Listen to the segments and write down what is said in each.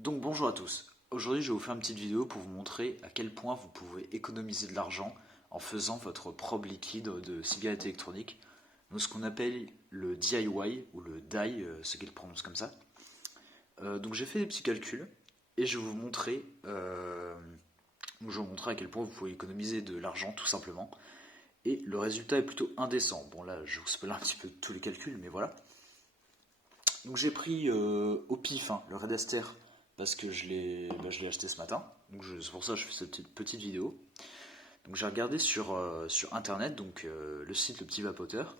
Donc bonjour à tous, aujourd'hui je vais vous faire une petite vidéo pour vous montrer à quel point vous pouvez économiser de l'argent en faisant votre propre liquide de cigarette électronique, donc ce qu'on appelle le DIY ou le DIY, ce qu'ils prononcent comme ça. Donc j'ai fait des petits calculs et je vais vous montrer, à quel point vous pouvez économiser de l'argent tout simplement. Et le résultat est plutôt indécent. Bon là je vous spoil un petit peu tous les calculs mais voilà. Donc j'ai pris au pif le Red Aster parce que je l'ai acheté ce matin. Donc c'est pour ça que je fais cette petite vidéo. Donc j'ai regardé sur internet, donc le site Le Petit Vapoteur.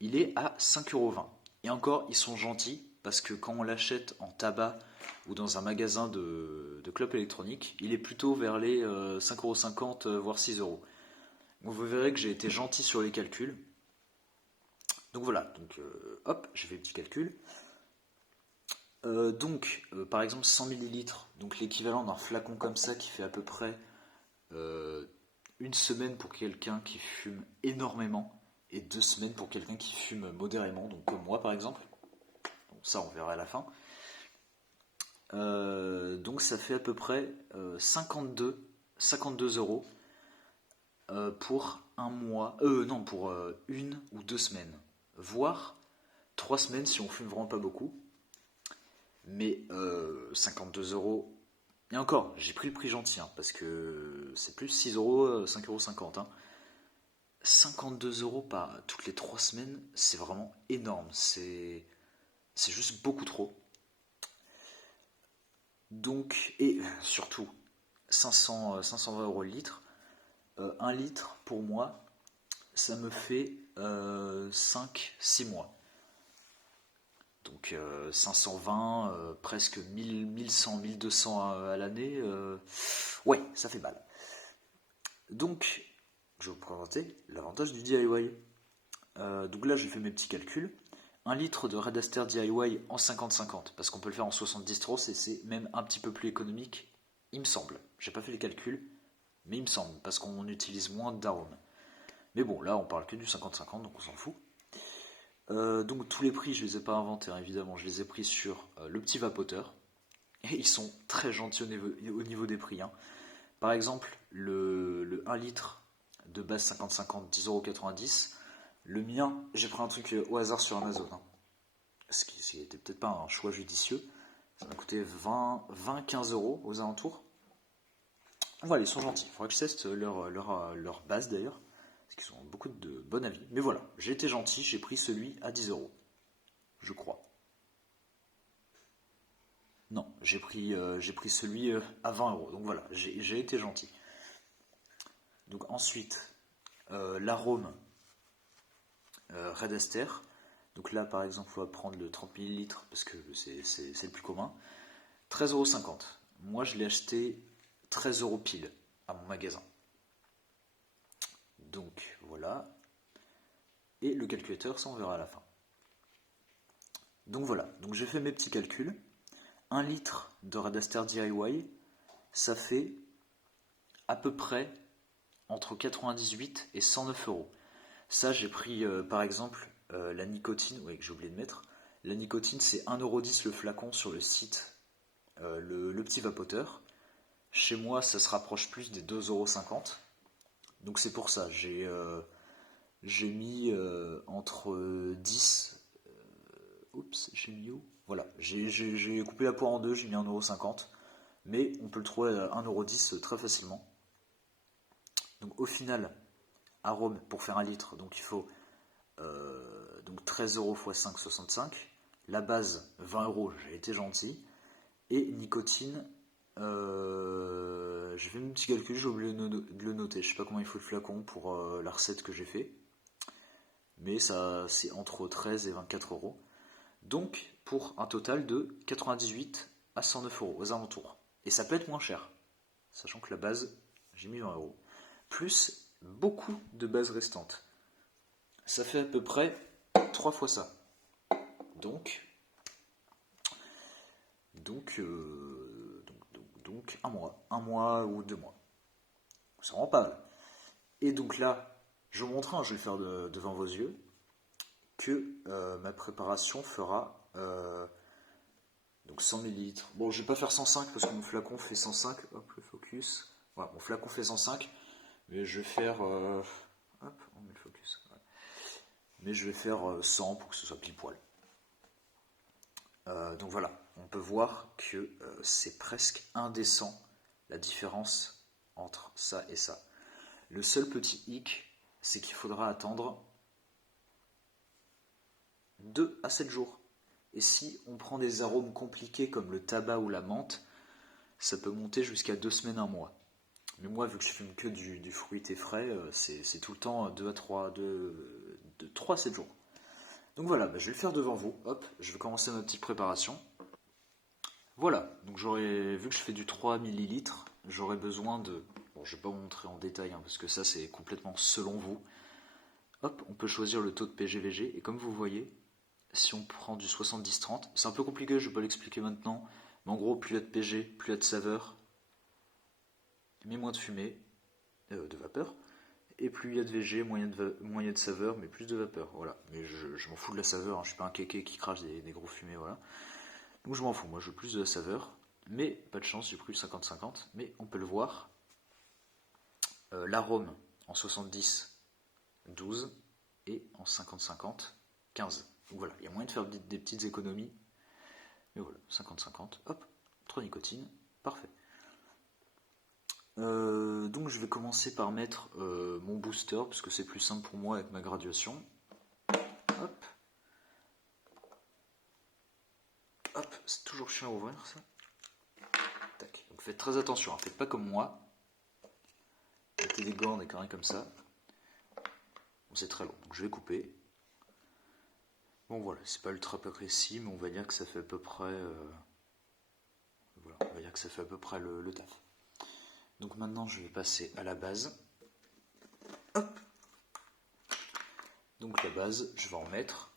Il est à 5,20 €. Et encore, ils sont gentils parce que quand on l'achète en tabac ou dans un magasin de clopes électroniques, il est plutôt vers les 5,50 € voire 6 €. Donc vous verrez que j'ai été gentil sur les calculs. Donc voilà, donc hop, j'ai fait le petit calcul. Par exemple 100 millilitres, donc l'équivalent d'un flacon comme ça qui fait à peu près euh, une semaine pour quelqu'un qui fume énormément et 2 semaines pour quelqu'un qui fume modérément, donc comme moi par exemple. Donc ça on verra à la fin. Donc ça fait à peu près 52 euros pour un mois, non pour 1 ou 2 semaines, voire 3 semaines si on fume vraiment pas beaucoup. Mais 52 euros. Et encore, j'ai pris le prix gentil, parce que c'est plus 6 euros, 5,50 €. 52 euros par toutes les 3 semaines, c'est vraiment énorme. C'est juste beaucoup trop. Donc, et surtout, 520 euros le litre. 1 litre, pour moi, ça me fait 5-6 mois. Donc 520, presque 1000, 1100, 1200 à l'année, ouais, ça fait mal. Donc, je vais vous présenter l'avantage du DIY. Donc là, j'ai fait mes petits calculs. 1 litre de Red Aster DIY en 50-50, parce qu'on peut le faire en 70 strauss et c'est même un petit peu plus économique, il me semble. J'ai pas fait les calculs, mais il me semble, parce qu'on utilise moins d'arômes. Mais bon, là, on parle que du 50-50, donc on s'en fout. Donc tous les prix, je les ai pas inventés, évidemment, je les ai pris sur le petit vapoteur. Et ils sont très gentils au niveau des prix. Par exemple, le 1 litre de base 50-50, 10,90 €. Le mien, j'ai pris un truc au hasard sur Amazon. Ce qui n'était peut-être pas un choix judicieux. Ça m'a coûté 20-15 € aux alentours. Voilà, ils sont gentils. Il faudrait que je teste leur base d'ailleurs. Parce qu'ils ont beaucoup de bon avis. Mais voilà, j'ai été gentil, j'ai pris celui à 10 €. Je crois. Non, j'ai pris celui à 20 €. Donc voilà, j'ai été gentil. Donc ensuite, l'arôme Red Aster. Donc là, par exemple, on va prendre le 30 millilitres parce que c'est le plus commun. 13,50 €. Moi, je l'ai acheté 13 € pile à mon magasin. Donc voilà. Et le calculateur, ça on verra à la fin. Donc voilà, donc j'ai fait mes petits calculs. 1 litre de Red Aster DIY, ça fait à peu près entre 98 et 109 €. Ça, j'ai pris par exemple la nicotine, oui, que j'ai oublié de mettre. La nicotine, c'est 1,10 € le flacon sur le site le Petit Vapoteur. Chez moi, ça se rapproche plus des 2,50 €. Donc c'est pour ça, j'ai mis entre 10. Oups, j'ai mis où? Voilà, j'ai coupé la poire en deux, j'ai mis 1,50 €. Mais on peut le trouver à 1,10 € très facilement. Donc au final, arôme pour faire 1 litre, donc il faut donc 13 € x 5, 65. La base, 20 €, j'ai été gentil. Et nicotine, j'ai fait mon petit calcul, j'ai oublié de le noter. Je sais pas comment il faut le flacon pour la recette que j'ai fait. Mais ça, c'est entre 13 et 24 €. Donc, pour un total de 98 à 109 € aux alentours. Et ça peut être moins cher, sachant que la base, j'ai mis 20 €. Plus beaucoup de bases restantes. Ça fait à peu près 3 fois ça. Donc, un mois ou 2 mois. Ça rend pas mal. Et donc là, je vous montre, je vais le faire devant vos yeux, que ma préparation fera Donc 100 millilitres. Bon, je vais pas faire 105 parce que mon flacon fait 105. Hop, le focus. Voilà, mon flacon fait 105. Mais je vais faire... hop, on met le focus. Ouais. Mais je vais faire 100 pour que ce soit pile poil. Donc voilà, on peut voir que c'est presque indécent la différence entre ça et ça. Le seul petit hic, c'est qu'il faudra attendre 2 à 7 jours. Et si on prend des arômes compliqués comme le tabac ou la menthe, ça peut monter jusqu'à 2 semaines, 1 mois. Mais moi, vu que je fume que du fruité frais, c'est tout le temps 2 à 3, de 3 à 7 jours. Donc voilà, je vais le faire devant vous. Hop, je vais commencer ma petite préparation. Voilà, donc vu que je fais du 3 ml, j'aurai besoin de... Bon, je ne vais pas vous montrer en détail, parce que ça c'est complètement selon vous. Hop, on peut choisir le taux de PGVG, et comme vous voyez, si on prend du 70-30, c'est un peu compliqué, je ne vais pas l'expliquer maintenant, mais en gros, plus il y a de PG, plus il y a de saveur, mais moins de fumée, de vapeur, et plus il y a de VG, moins il y a de saveur, mais plus de vapeur, voilà. Mais je m'en fous de la saveur, je ne suis pas un kéké qui crache des gros fumées, voilà. Donc je m'en fous, moi je veux plus de saveur, mais pas de chance, j'ai pris le 50-50, mais on peut le voir. L'arôme en 70, 12, et en 50-50, 15. Donc voilà, il y a moyen de faire des petites économies, mais voilà, 50-50, hop, 3 nicotines, parfait. Donc je vais commencer par mettre mon booster, parce que c'est plus simple pour moi avec ma graduation. Hop. Hop, c'est toujours chiant à ouvrir ça. Tac. Donc faites très attention, faites pas comme moi. Mettez des gants, des carrés comme ça. Bon, c'est très long, donc je vais couper. Bon voilà, c'est pas ultra précis, mais on va dire que ça fait à peu près... voilà, on va dire que ça fait à peu près le taf. Donc maintenant je vais passer à la base. Hop. Donc la base, je vais en mettre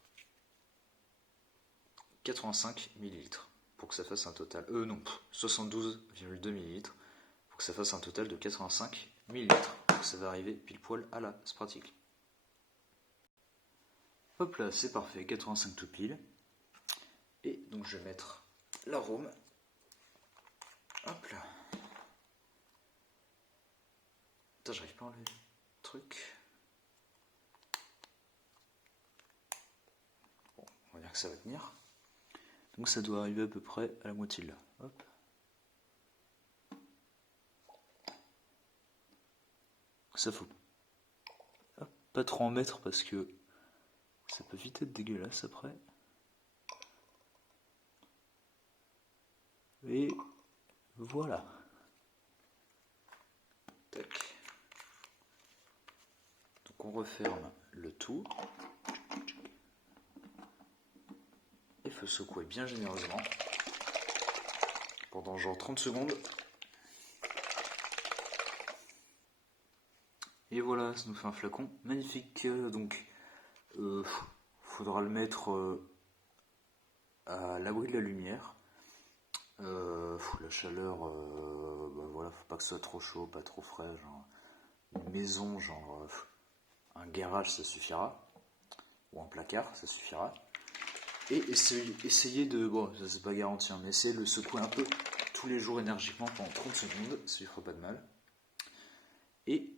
85 ml pour que ça fasse un total... 72,2 ml pour que ça fasse un total de 85 ml. Donc ça va arriver pile poil à la pratique. Hop là, c'est parfait, 85 tout pile. Et donc je vais mettre l'arôme. Hop là. Putain, j'arrive pas à enlever le truc. Bon, on va dire que ça va tenir. Donc ça doit arriver à peu près à la moitié de là. Hop. Ça faut pas trop en mettre parce que ça peut vite être dégueulasse après. Et voilà. Tac. Donc on referme le tout. Et il faut secouer bien généreusement. Pendant genre 30 secondes. Et voilà, ça nous fait un flacon magnifique. Donc, faudra le mettre à l'abri de la lumière. La chaleur, voilà, faut pas que ce soit trop chaud, pas trop frais. Genre, une maison, genre un garage, ça suffira. Ou un placard, ça suffira. Et essayez de, bon, ça c'est pas garanti, mais essayez de le secouer un peu tous les jours énergiquement pendant 30 secondes, ça lui fera pas de mal. Et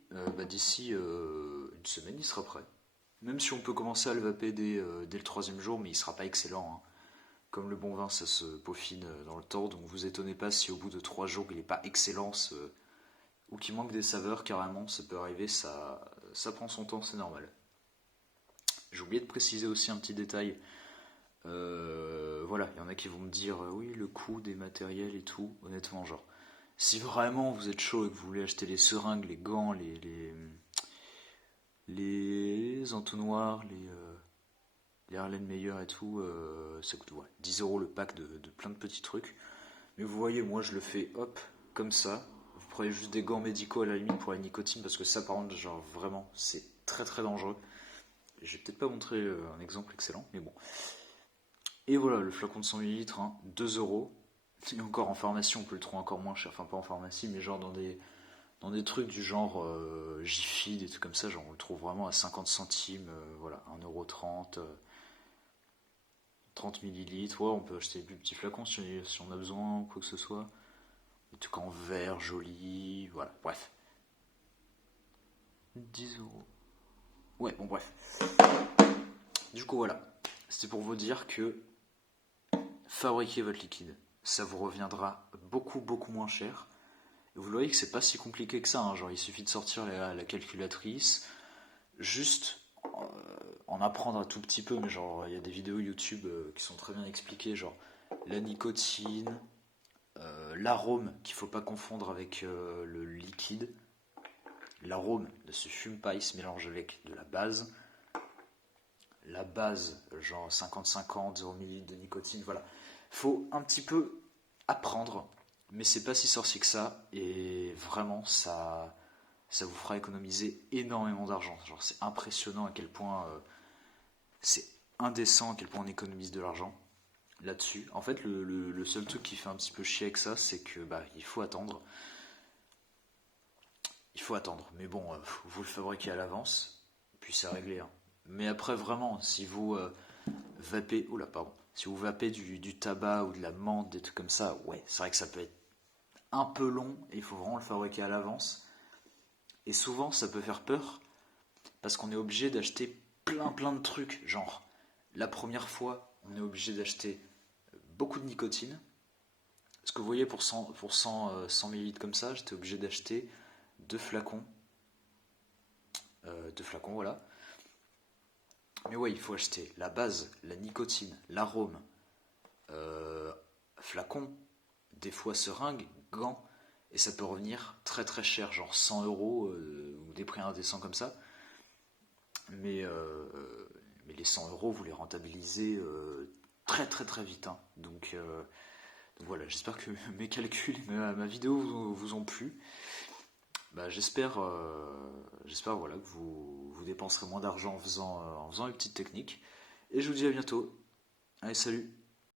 d'ici une semaine, il sera prêt. Même si on peut commencer à le vaper dès le 3e jour, mais il sera pas excellent. Hein. Comme le bon vin, ça se peaufine dans le temps, donc vous étonnez pas si au bout de 3 jours, il n'est pas excellent ou qu'il manque des saveurs carrément, ça peut arriver, ça prend son temps, c'est normal. J'ai oublié de préciser aussi un petit détail. Voilà, il y en a qui vont me dire oui, le coût des matériels et tout, honnêtement, genre. Si vraiment vous êtes chaud et que vous voulez acheter les seringues, les gants, les entonnoirs, les Erlenmeyer et tout, ça coûte 10 € le pack de plein de petits trucs. Mais vous voyez, moi je le fais hop, comme ça. Vous prenez juste des gants médicaux à la limite pour la nicotine, parce que ça par contre, genre vraiment, c'est très très dangereux. Je vais peut-être pas montrer un exemple excellent, mais bon. Et voilà, le flacon de 100 ml, 2 €. Et encore en pharmacie, on peut le trouver encore moins cher. Enfin, pas en pharmacie, mais genre dans des trucs du genre Jiffy, des trucs comme ça, genre on le trouve vraiment à 50 centimes, voilà, 1,30 €. 30 millilitres, ouais, on peut acheter des plus petits flacons si on a besoin ou quoi que ce soit. Des trucs en verre, joli, voilà, bref. 10 euros. Ouais, bon, bref. Du coup, voilà. C'était pour vous dire que fabriquer votre liquide, ça vous reviendra beaucoup, beaucoup moins cher. Et vous voyez que c'est pas si compliqué que ça, hein. Genre, il suffit de sortir la calculatrice, juste en apprendre un tout petit peu, mais genre, il y a des vidéos YouTube qui sont très bien expliquées, genre la nicotine, l'arôme qu'il faut pas confondre avec le liquide. L'arôme ne se fume pas, il se mélange avec de la base. La base, genre 50-50, 0 ml de nicotine, voilà. Faut un petit peu apprendre, mais c'est pas si sorcier que ça, et vraiment, ça vous fera économiser énormément d'argent. Genre, c'est impressionnant à quel point c'est indécent, à quel point on économise de l'argent là-dessus. En fait, le seul truc qui fait un petit peu chier avec ça, c'est que il faut attendre. Il faut attendre. Mais bon, vous le fabriquez à l'avance, puis c'est réglé, hein. Mais après, vraiment, si vous vapez, oula, pardon, si vous vapez du tabac ou de la menthe, des trucs comme ça, ouais, c'est vrai que ça peut être un peu long et il faut vraiment le fabriquer à l'avance. Et souvent, ça peut faire peur parce qu'on est obligé d'acheter plein de trucs. Genre, la première fois, on est obligé d'acheter beaucoup de nicotine. Parce que vous voyez, pour 100 ml comme ça, j'étais obligé d'acheter deux flacons. Deux flacons, voilà. Mais ouais, il faut acheter la base, la nicotine, l'arôme, flacon, des fois seringue, gants, et ça peut revenir très cher, genre 100 euros ou des prix indécents comme ça. Mais, mais les 100 euros, vous les rentabilisez très vite, hein. Donc voilà, j'espère que mes calculs et ma vidéo vous ont plu. J'espère voilà, que vous dépenserez moins d'argent en faisant les petites techniques. Et je vous dis à bientôt. Allez, salut!